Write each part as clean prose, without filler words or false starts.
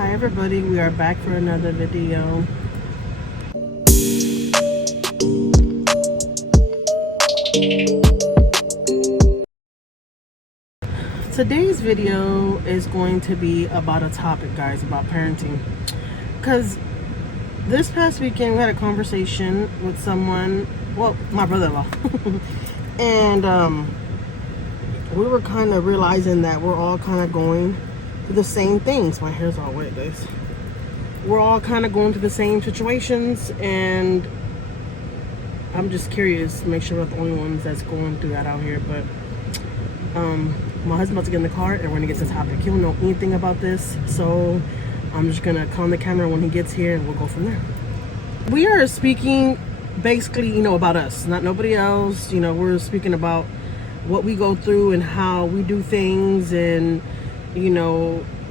Hi everybody, we are back for another video. Today's video is going to be about a topic, guys, about parenting. Because this past weekend we had a conversation with someone, well, my brother-in-law. And we were kind of realizing that we're all kind of going through the same things. My hair's all wet, guys. We're all kind of going through the same situations, and I'm just curious to make sure we're not the only ones that's going through that out here. But my husband's about to get in the car and we're gonna get to the topic. He don't know anything about this, so I'm just gonna call on the camera when he gets here and we'll go from there. We are speaking basically, about us, not nobody else. We're speaking about what we go through and how we do things, and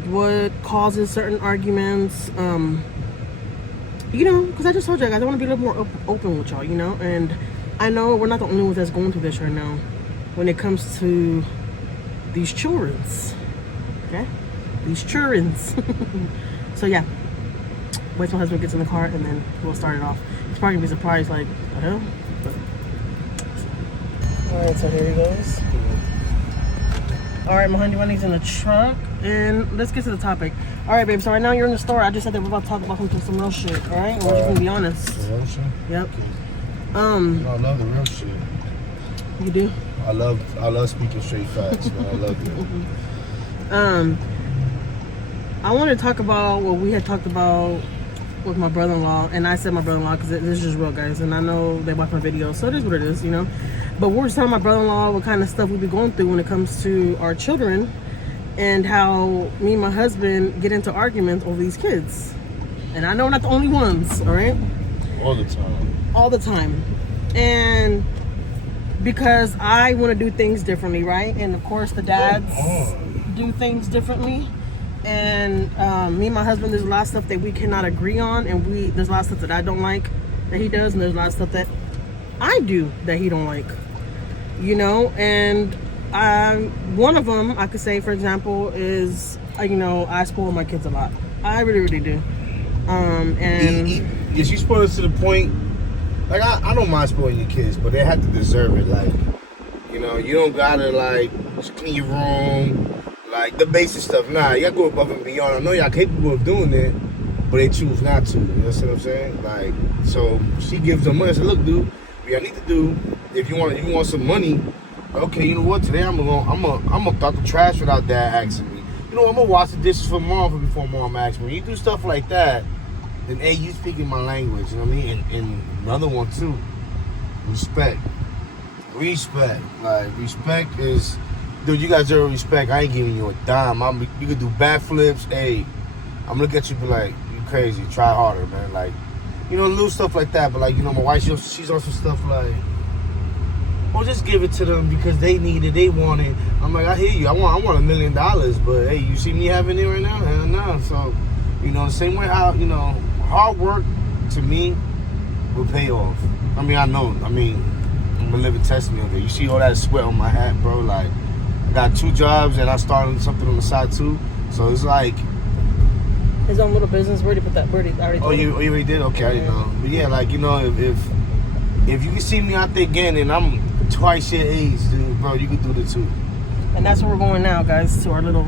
what causes certain arguments. Because I just told you guys I want to be a little more open with y'all, and I know we're not the only ones that's going through this right now when it comes to these childrens. Okay, these childrens. So yeah, wait till my husband gets in the car and then we'll start it off. He's probably gonna be surprised, like, the hell? Alright, so here he goes. Alright, my honey bunny's in the truck, and let's get to the topic. Alright, babe, so right now you're in the store. I just said that we're about to talk about some real shit, alright? We're just gonna be honest. The real shit? Yep. Okay. I love the real shit. You do? I love speaking straight facts, man. I love it. I want to talk about what we had talked about with my brother-in-law, and I said my brother-in-law because this is just real, guys, and I know they watch my videos, so it is what it is, But we're telling my brother-in-law what kind of stuff we be going through when it comes to our children, and how me and my husband get into arguments over these kids. And I know we're not the only ones, all right? All the time. All the time. And because I want to do things differently, right? And of course the dads do things differently. And me and my husband, there's a lot of stuff that we cannot agree on, and there's a lot of stuff that I don't like that he does, and there's a lot of stuff that I do that he don't like, and one of them I could say, for example, is I spoil my kids a lot. I really do. And is you spoil us to the point, like, I don't mind spoiling your kids, but they have to deserve it. Like, you don't gotta, like, just clean your room, like the basic stuff. Nah, you gotta go above and beyond. I know y'all capable of doing it, but they choose not to. You know what I'm saying? Like, so she gives them money. I said, look, dude, what I need to do, if you want some money, okay, you know what? Today I'm gonna talk the trash without dad asking me. I'm gonna wash the dishes for mom before mom asks me. You do stuff like that, then hey, you speaking my language. You know what I mean? And another one too, respect. Like, respect is, dude, you got zero respect. I ain't giving you a dime. You could do backflips. Hey, I'm gonna look at you and be like, you crazy. Try harder, man. Like, little stuff like that. But like, my wife, she's on some stuff like, well, just give it to them because they need it, they want it. I'm like, I hear you. I want $1 million, but hey, you see me having it right now? Hell no. So, the same way how, hard work to me will pay off. I mean, I know. I'm a living testament of it. You see all that sweat on my hat, bro? Like, I got 2 jobs and I started something on the side too. So it's like his own little business. Where did you put that? You already did? Okay, I didn't know. But yeah, like, if you can see me out there again and I'm twice your age, dude, bro, you can do the 2. And that's where we're going now, guys, to our little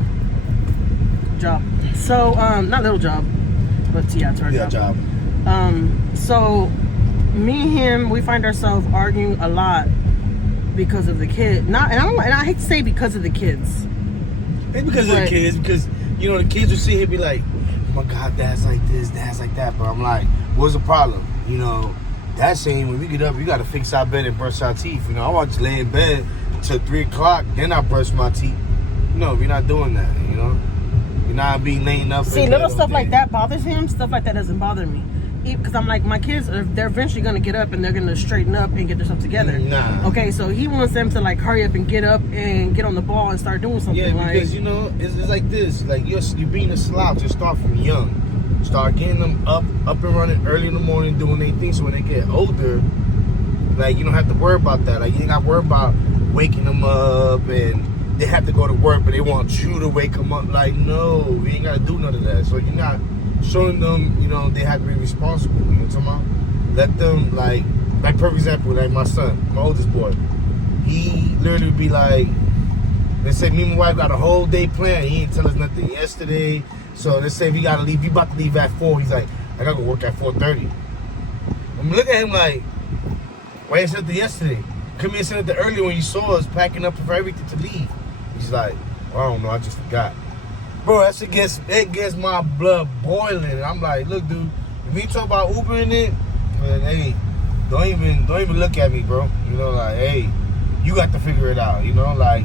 job. So, not little job, but yeah, to our job. So me and him, we find ourselves arguing a lot because of the kid. And I hate to say because of the kids. It's because of the kids, because the kids will sit here and be like, oh my God, dad's like this, dad's like that. But I'm like, what's the problem? Dad's saying when we get up, we gotta fix our bed and brush our teeth. I want to lay in bed till 3 o'clock, then I brush my teeth. We're not doing that, You're not being laying up. See, little stuff like that bothers him. Stuff like that doesn't bother me. Because I'm like, my kids, they're eventually going to get up and they're going to straighten up and get their stuff together. Nah. Okay, so he wants them to, like, hurry up and get up and get on the ball and start doing something. Yeah, because, it's like this. Like, you're being a slouch. You start from young. Start getting them up and running early in the morning, doing their thing. So when they get older, like, you don't have to worry about that. Like, you ain't got to worry about waking them up and they have to go to work, but they want you to wake them up. Like, no, we ain't got to do none of that. So you're not showing them, you know, they have to be responsible. You know what I'm talking about? Let them, like perfect example, like my son, my oldest boy. He literally be like, let's say me and my wife got a whole day planned. He didn't tell us nothing yesterday. So let's say we got to leave. You about to leave at 4. He's like, I got to go work at 4:30. I'm looking at him like, why you said nothing yesterday? Come here and said it earlier when you saw us packing up for everything to leave. He's like, well, I don't know, I just forgot. Bro, that shit gets my blood boiling. And I'm like, look, dude, if we talk about Ubering it, man, hey, don't even look at me, bro. You know, like, hey, you got to figure it out. You know, like,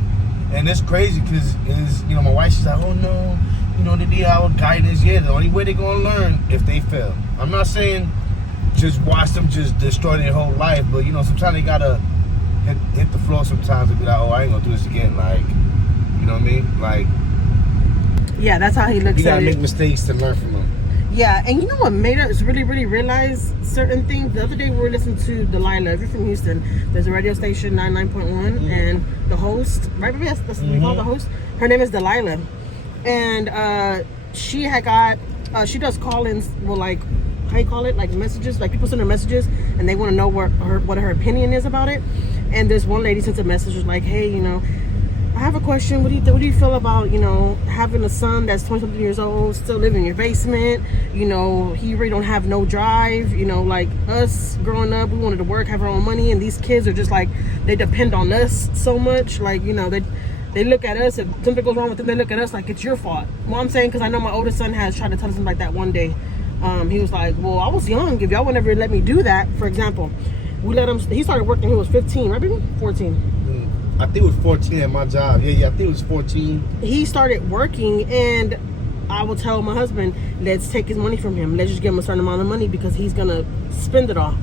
and it's crazy because you know, my wife, she's like, oh no, you know, they need our guidance. Yeah, the only way they're gonna learn if they fail. I'm not saying just watch them just destroy their whole life, but you know, sometimes they gotta hit the floor sometimes and be like, oh, I ain't gonna do this again. Like, you know what I mean? Like, yeah, that's how he looks at it. You gotta make mistakes to learn from them. Yeah, and you know what made us really, really realize certain things? The other day we were listening to Delilah. If you're from Houston, there's a radio station, 99.1, and the host, right? Maybe that's we call the host. Her name is Delilah. And she had got, she does call-ins, well, like, how you call it? Like messages, like people send her messages and they want to know what her opinion is about it. And this one lady sent a message, was like, hey, you know, I have a question. What do you feel about, you know, having a son that's 20-something years old, still living in your basement? You know, he really don't have no drive. You know, like us growing up, we wanted to work, have our own money, and these kids are just like, they depend on us so much. Like, you know, they look at us, if something goes wrong with them, they look at us like it's your fault. Well, I'm saying, because I know my oldest son has tried to tell us something like that one day. He was like, well, I was young. If y'all would never let me do that, for example, we let him, he started working, he was 15, right, baby? 14. I think it was 14 at my job. Yeah, I think it was 14. He started working, and I will tell my husband, let's take his money from him. Let's just give him a certain amount of money because he's going to spend it all.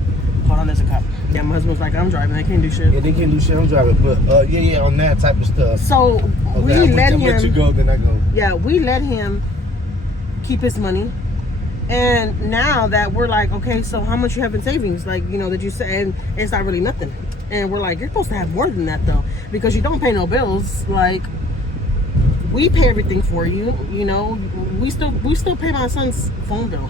Hold on, there's a cop. Yeah, my husband's like, I'm driving. They can't do shit. Yeah, they can't do shit. I'm driving. But, yeah, on that type of stuff. So, we let him. Let you go, then I go. Yeah, we let him keep his money. And now that we're like, okay, so how much you have in savings? Like, you know, that you say, and it's not really nothing. And we're like, you're supposed to have more than that, though, because you don't pay no bills. Like, we pay everything for you. You know, we still pay my son's phone bill,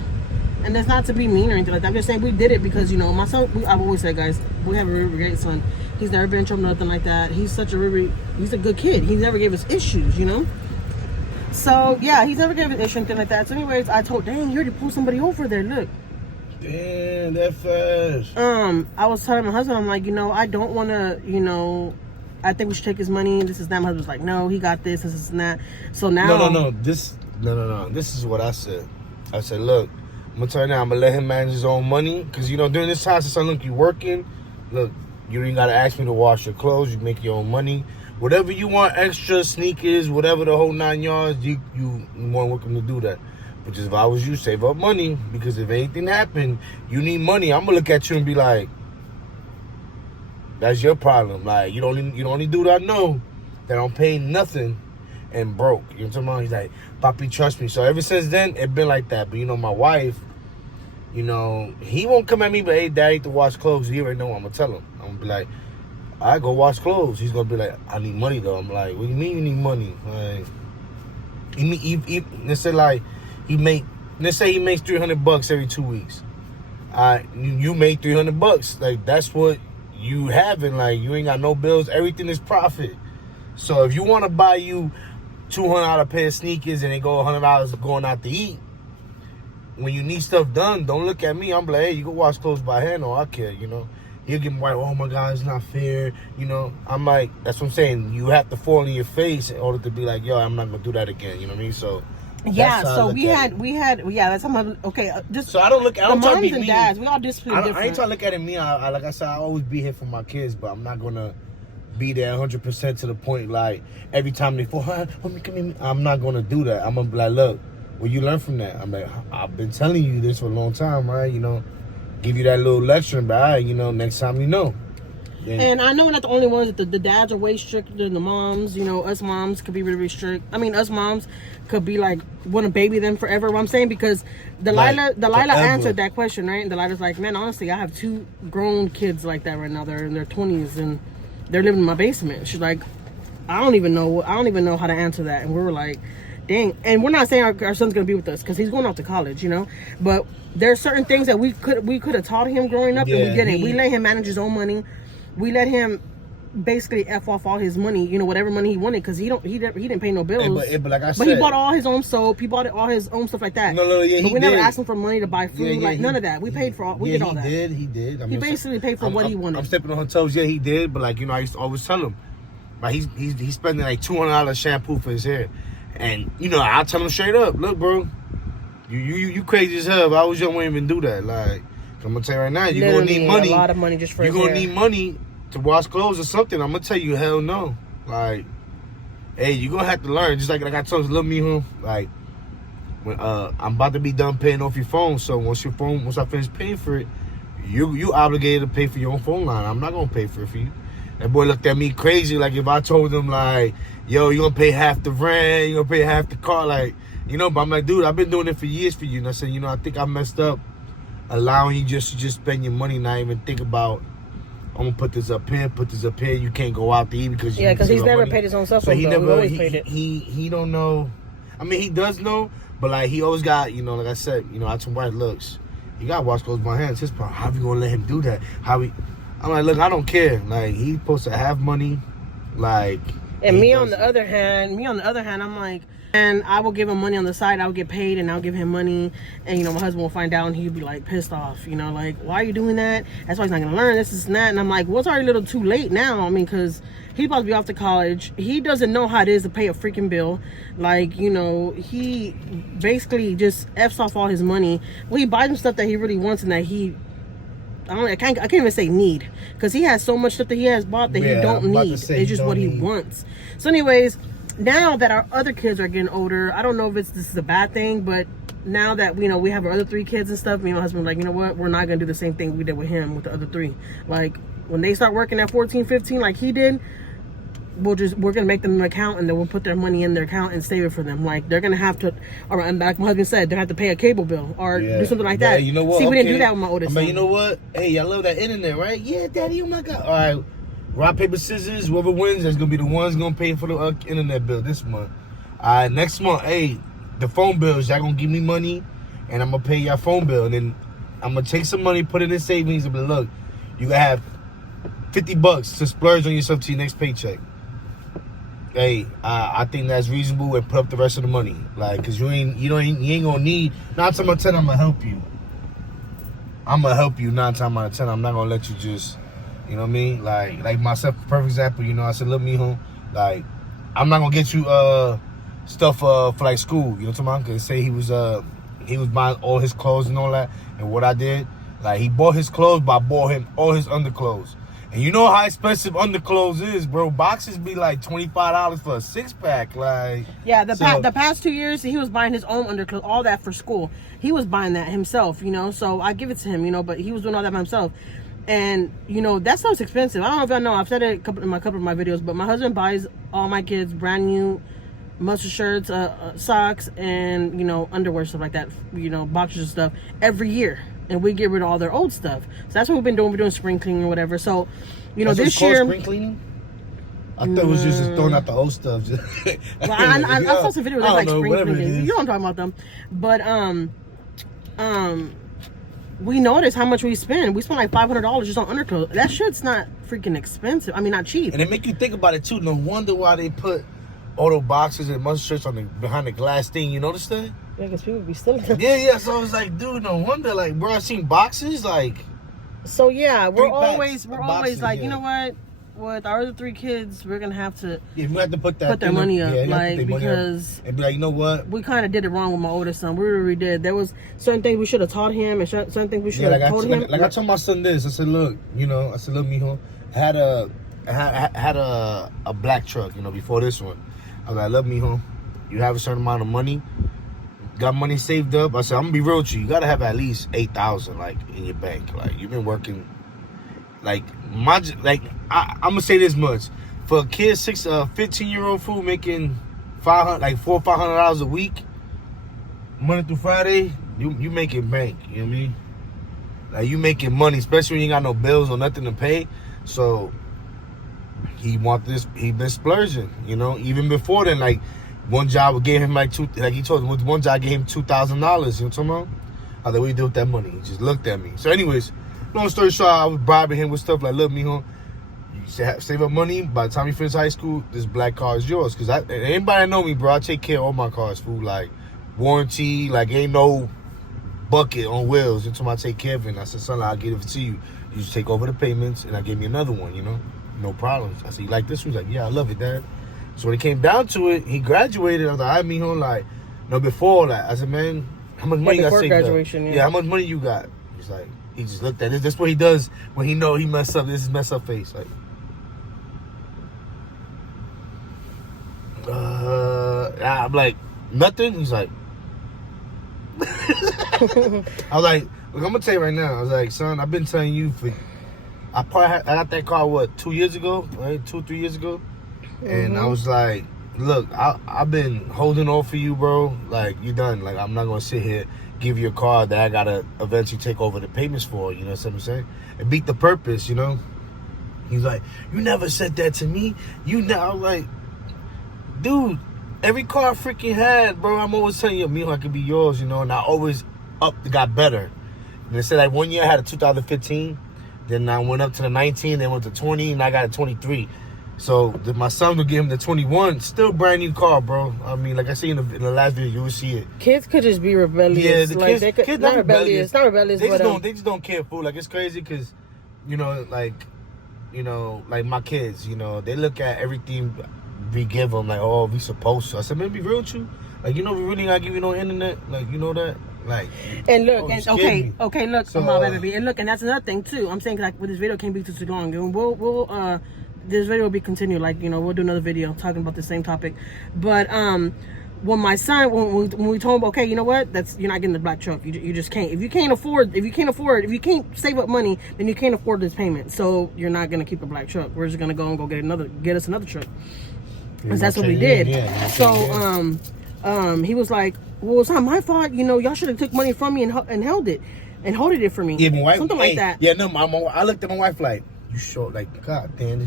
and that's not to be mean or anything like that. I'm just saying we did it because, you know, my son. I've always said, guys, we have a really great son. He's never been in trouble, nothing like that. He's he's a good kid. He never gave us issues, you know. So yeah, he's never gave us issues, anything like that. So anyways, I told, dang, you already pulled somebody over there. Look. Damn, that fast. I was telling my husband, I'm like, you know, I don't want to, you know, I think we should take his money. This is that. My husband's like, no, he got this and that. So now, no. This is what I said. I said, look, I'm gonna tell you now. I'm gonna let him manage his own money, because you know during this time, since I look you working, look, you ain't gotta ask me to wash your clothes. You make your own money. Whatever you want, extra sneakers, whatever the whole 9 yards, you more welcome to do that. But just if I was you, save up money, because if anything happened, you need money. I'm gonna look at you and be like, that's your problem. Like, you don't only do that I know that I'm paying nothing and broke. You know what I'm talking about? He's like, Papi, trust me. So ever since then, it been like that. But you know, my wife, you know, he won't come at me, but hey, Dad, I need to wash clothes. He already know what I'm gonna tell him. I'm gonna be like, I go wash clothes. He's gonna be like, I need money though. I'm like, what do you mean you need money? Like, let's say like let's say he makes $300 every 2 weeks. You make $300. Like, that's what you having. Like, you ain't got no bills. Everything is profit. So if you want to buy you $200 pair of sneakers and they go $100 going out to eat, when you need stuff done, don't look at me. I'm like, hey, you go wash clothes by hand, or I care, you know. He'll get white. Oh my God, it's not fair. You know, I'm like, that's what I'm saying. You have to fall in your face in order to be like, yo, I'm not gonna do that again. You know what I mean? So yeah. So we had. Yeah, that's how much. Okay, just so I don't look. I don't try to be moms and dads. We all discipline different. I ain't trying to look at it me. Like I said, I always be here for my kids, but I'm not gonna be there 100% to the point like every time they fall. I'm not gonna do that. I'm gonna be like, look, well, you learn from that. I'm like, I've been telling you this for a long time, right? You know. Give you that little lecture, but all right, you know, next time you know. Then, and I know we're not the only ones that the dads are way stricter than the moms. You know, us moms could be really, really strict. I mean, us moms could be like, want to baby them forever. What I'm saying, because Delilah answered that question, right? And Delilah's like, man, honestly, I have 2 grown kids like that right now. They're in their 20s and they're living in my basement. She's like, I don't even know how to answer that. And we were like, dang. And we're not saying our son's gonna be with us because he's going off to college, you know. But there are certain things that we could have taught him growing up, and we didn't. We let him manage his own money. We let him basically f off all his money, you know, whatever money he wanted, because he didn't pay no bills. But like I said, but he bought all his own soap. He bought all his own stuff like that. No, yeah, but we never did. asked him for money to buy food, none of that. We paid for all. We did all that. He did. He basically paid for what he wanted. I'm stepping on her toes. Yeah, he did. But like, you know, I used to always tell him, like he's spending like $200 shampoo for his hair, and you know, I tell him straight up, look, bro, you crazy as hell. If I was young, I wouldn't even do that. Like, I'm gonna tell you right now, you're gonna need money. A lot of money just for. You're gonna need money to wash clothes or something. I'm gonna tell you, hell no. Like, hey, you're gonna have to learn. Just like I told you, little me, like, when I'm about to be done paying off your phone. So once I finish paying for it, you obligated to pay for your own phone line. I'm not gonna pay for it for you. That boy looked at me crazy. Like, if I told him, like, yo, you're gonna pay half the rent, you're gonna pay half the car, like, you know. But I'm like, dude, I've been doing it for years for you. And I said, you know, I think I messed up allowing you just spend your money, not even think about, I'm gonna put this up here. You can't go out to eat because because he's never paid his own cell phone. So he don't know. I mean, he does know, but like, he always got, you know, like I said, you know, I told White, looks, you gotta wash clothes by hands. His part. How you gonna let him do that? I'm like, look, I don't care. Like, he's supposed to have money. Like, and me on the other hand, I'm like, and I will give him money on the side. I'll get paid, and I'll give him money. And, you know, my husband will find out, and he'd be, like, pissed off. You know, like, why are you doing that? That's why he's not going to learn this and that. And I'm like, well, it's already a little too late now. I mean, because he's about to be off to college. He doesn't know how it is to pay a freaking bill. Like, you know, he basically just F's off all his money. Well, he buys him stuff that he really wants and that I can't even say need, because he has so much stuff that he has bought that he don't need. It's just what he wants. So anyways, now that our other kids are getting older, I don't know if this is a bad thing, but now that we have our other 3 kids and stuff, me and my husband were like, you know what, we're not gonna do the same thing we did with him with the other 3. Like, when they start working at 14, 15 like he did, we're gonna make them an account, and then we'll put their money in their account and save it for them. Like, they're gonna have to, or like my husband said, they have to pay a cable bill or do something like that. You know what? See, we didn't do that with my oldest son. You know what? Hey, I love that internet, right? Yeah, Daddy. Oh my God. All right, rock, paper, scissors. Whoever wins, that's gonna be the ones gonna pay for the internet bill this month. All right, next month, hey, the phone bills, y'all gonna give me money, and I'm gonna pay your phone bill, and then I'm gonna take some money, put it in savings, and be like, look, you gonna have $50 to splurge on yourself to your next paycheck. Hey, I think that's reasonable, and put up the rest of the money. Like, cause you ain't gonna need 9 times out of 10. I'm gonna help you. 9 times out of 10. I'm not gonna let you just, you know what I mean? Like myself, perfect example. You know, I said, look, mijo, like, I'm not gonna get you stuff for like school. You know what I'm talking about? Cause say he was buying all his clothes and all that, and what I did, like, he bought his clothes, but I bought him all his underclothes. And you know how expensive underclothes is, bro. Boxes be like $25 for a 6-pack. Like, yeah, the past 2 years, he was buying his own underclothes, all that for school. He was buying that himself, you know. So I give it to him, you know. But he was doing all that by himself, and you know that stuff's expensive. I don't know if y'all know. I've said it in a couple of my videos, but my husband buys all my kids brand new mustard shirts, socks, and, you know, underwear, stuff like that. You know, boxers and stuff every year. And we get rid of all their old stuff. So that's what we've been doing. We're doing spring cleaning or whatever. So, you know, this year, spring cleaning. I thought it was just throwing out the old stuff. Well, I saw some videos that like spring cleaning. You know what I'm talking about them. But we noticed how much we spend. We spend like $500 just on underclothes. That shit's not freaking expensive. I mean, not cheap. And it make you think about it too. No wonder why they put all the boxes and mustard shirts behind the glass thing. You notice that? Yeah, because people be stealing them. Yeah. So I was like, dude, no wonder. Like, bro, I seen boxes like. So yeah, we're always boxes, like, you know what? With our other 3 kids, we're gonna have to. Yeah, we have to put their money up, like, because and be like, you know what? We kind of did it wrong with my oldest son. We really did. There was certain things we should have taught him, and certain things we should have told him. Like I told my son this. I said, look, you know, look, mijo, I had a black truck, you know, before this one. I was like, look, mijo, you have a certain amount of money. Got money saved up. I said, I'm gonna be real with you. You gotta have at least $8,000 like in your bank. Like, you've been working. Like, I'm gonna say this much: for a kid, 15-year-old fool making $400 or $500 a week, Monday through Friday, you making bank. You know what I mean? Like, you making money, especially when you ain't got no bills or nothing to pay. So he wanted this. He been splurging, you know. Even before then, like one job gave him like he told him one job gave him $2,000. You know what I'm talking about? I thought, what you do with that money? He just looked at me. So, anyways, long story short, I was bribing him with stuff like, look, mijo, you save up money. By the time you finish high school, this black car is yours. Because anybody that know me, bro, I take care of all my cars, fool. Like, warranty, like, ain't no bucket on wheels until I take care of it. And I said, son, I'll give it to you. You just take over the payments, and I gave me another one, you know? No problems. I said, you like this one? He's like, yeah, I love it, Dad. So when it came down to it, he graduated. I was like, mijo, like, no, before that, I said, man, how much money you got saved up? Graduation, yeah, how much money you got? He's like, he just looked at it. That's what he does when he know he messed up. This is messed up face. Like, I'm like, nothing? He's like, I was like, look, I'm gonna tell you right now. I was like, son, I've been telling you I got that car, what, 2 years ago? Right? 2, 3 years ago? And I was like, look, I've been holding on for you, bro. Like, you done. Like, I'm not gonna sit here, give you a car that I gotta eventually take over the payments for, you know what I'm saying? It beat the purpose, you know? He's like, you never said that to me. You know, I'm like, dude, every car I freaking had, bro, I'm always telling you, mijo, I could be yours, you know? And I always got better. And they said, like, 1 year I had a 2015, then I went up to the 19, then went to 20, and I got a 23. So my son would give him the 21, still brand new car, bro. I mean, like I see in the last video, you will see it. Kids could just be rebellious. Yeah, the like kids not rebellious. Not rebellious. They just don't care, fool. Like, it's crazy because, you know, like my kids, you know, they look at everything we give them like, oh, we supposed to. I said, man, be real with you. Like, you know, we really not give you no internet. Like, you know that. Like, and look, and okay, look, so, baby, and look, and that's another thing too. I'm saying, like, with this video can't be too long, and we'll this video will be continued. Like, you know, we'll do another video talking about the same topic. But when my son, when we told him, okay, you know what, you're not getting the black truck. You just can't. If you can't save up money, then you can't afford this payment. So you're not gonna keep a black truck. We're just gonna go and get us another truck. Because that's what we did. Yeah, so he was like, well, it's not my fault. You know, y'all should have took money from me and held it for me. Yeah, my wife, something like that. Yeah, no, I looked at my wife like, you sure? Like, God damn,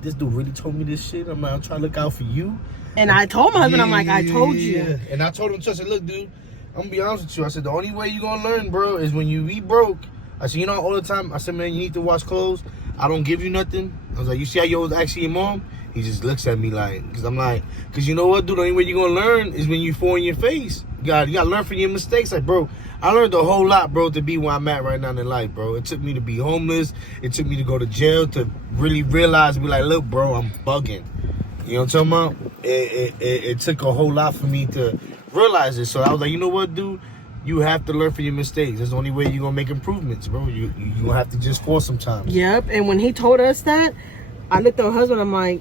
this dude really told me this shit. I'm trying to look out for you. And I told my husband, I'm like, I told you. Yeah. And I told him, I said, look, dude, I'm gonna be honest with you. I said, the only way you gonna learn, bro, is when you be broke. I said, you know, all the time, I said, man, you need to wash clothes. I don't give you nothing. I was like, you see how you always ask your mom? He just looks at me like, because I'm like, because you know what, dude, the only way you're gonna learn is when you fall in your face. You gotta learn from your mistakes. Like, bro, I learned a whole lot, bro, to be where I'm at right now in life, bro. It took me to be homeless. It took me to go to jail to really realize, be like, look, bro, I'm bugging. You know what I'm talking about? It took a whole lot for me to realize it. So I was like, you know what, dude? You have to learn from your mistakes. That's the only way you're going to make improvements, bro. You're going to have to just fall sometimes. Yep. And when he told us that, I looked at my husband, I'm like,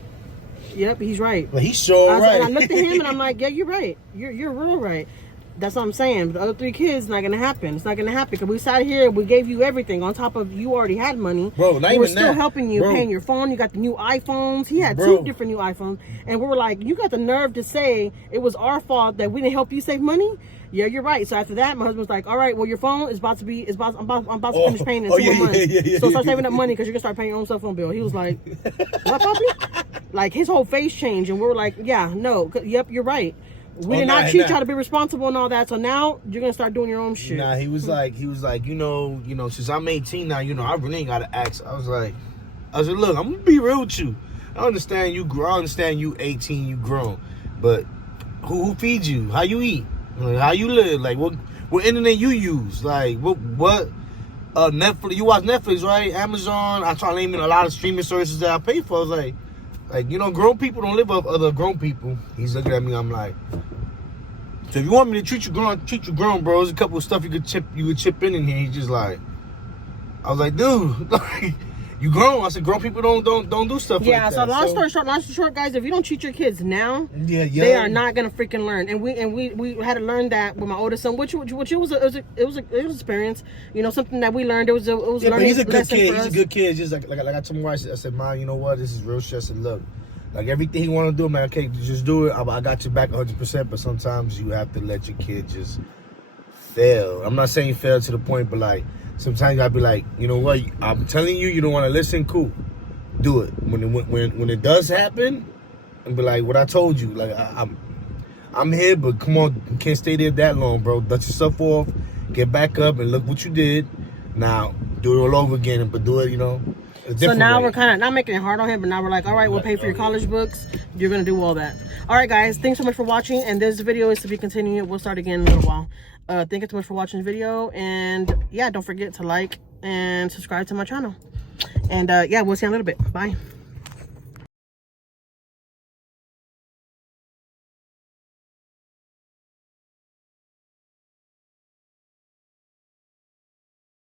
yep, he's right. But he's sure right. I looked at him and I'm like, yeah, you're right. You're real right. That's what I'm saying. The other 3 kids, not gonna happen. It's not gonna happen because we sat here, we gave you everything on top of you already had money. Bro, not we were even still that. helping you, bro. Paying your phone. You got the new iPhones. He had Bro. 2 different new iPhones, and we were like, you got the nerve to say it was our fault that we didn't help you save money? Yeah, you're right. So after that, my husband was like, all right, well, your phone is about to be, I'm about to finish paying in 2 more months. Yeah, so start saving up money because you're gonna start paying your own cell phone bill. He was like, what, Poppy? Like, his whole face changed, and we were like, yeah, no, yep, you're right. We did not teach y'all to be responsible and all that. So now you're gonna start doing your own shit. Nah, he was like, you know, since I'm 18 now, you know, I really ain't gotta ask. I was like, look, I'm gonna be real with you. I understand you 18, you grown, but who feeds you? How you eat? Like, how you live? Like, what internet you use? Like, what? Netflix? You watch Netflix, right? Amazon. I try to name in a lot of streaming services that I pay for. I was like, you know, grown people don't live off other grown people. He's looking at me. I'm like, so if you want me to treat you grown, bro. There's a couple of stuff you could chip in here. He's just like, I was like, dude, like, you grown. I said, grown people don't do stuff like that. Yeah. So long story short, guys, if you don't treat your kids now, yeah, they are not gonna freaking learn. And we had to learn that with my oldest son, which it was an experience. You know, something that we learned. It was yeah, learning. But he's a good kid. He's a good kid. Just like I told my wife, I said, Mom, you know what? This is real shit. I said, look, like everything he want to do, man. Okay, just do it. I got you back 100%. But sometimes you have to let your kid just fail. I'm not saying fail to the point, but like sometimes you gotta be like, you know what? I'm telling you, you don't want to listen. Cool. do it. When it does happen, and be like what I told you. Like I'm here, but come on, you can't stay there that long, bro. Dust yourself off, get back up, and look what you did. Now do it all over again, but do it, you know. So now we're kind of not making it hard on him, but now we're like, all right, we'll pay for your college books. You're gonna do all that. All right, guys. Thanks so much for watching, and this video is to be continued. We'll start again in a little while. Thank you so much for watching the video, and yeah, don't forget to like and subscribe to my channel. And yeah, we'll see you in a little bit. Bye.